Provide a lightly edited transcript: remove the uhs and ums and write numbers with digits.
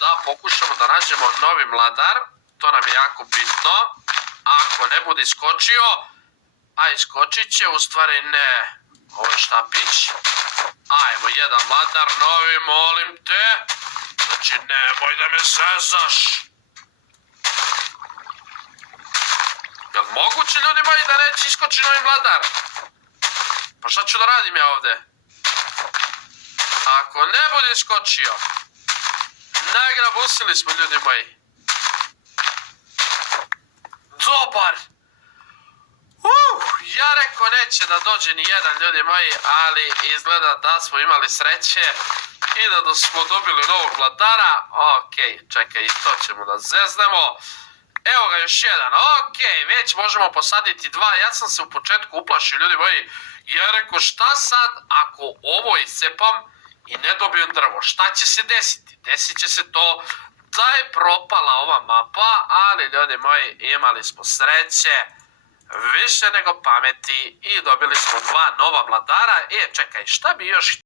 da pokušamo da nađemo novi mladar. To nam je jako bitno. Ako ne bude iskočio, a iskočit će, u stvari ne. Ovo je štapić. Ajmo, jedan mladar novi, molim te. Znači, nemoj da me zezaš. Jel moguće, ljudi moji, da neće iskoči novi mladar? Pa šta ću da radim ja ovde? Ako ne bude iskočio, nagrabusili smo, ljudi moji. Dobar! Ja rekao neće da dođe ni jedan, ljudi moji, ali izgleda da smo imali sreće i da smo dobili novog mladara. Okej, čekaj, i to ćemo da zeznemo. Evo ga još jedan, okej, već možemo posaditi dva. Ja sam se u početku uplašio, ljudi moji, ja rekao šta sad ako ovo iscepam i ne dobijem drvo, šta će se desiti? Desit će se to da je propala ova mapa, ali ljudi moji, imali smo sreće, više nego pameti i dobili smo dva nova mladara. Čekaj, šta bi još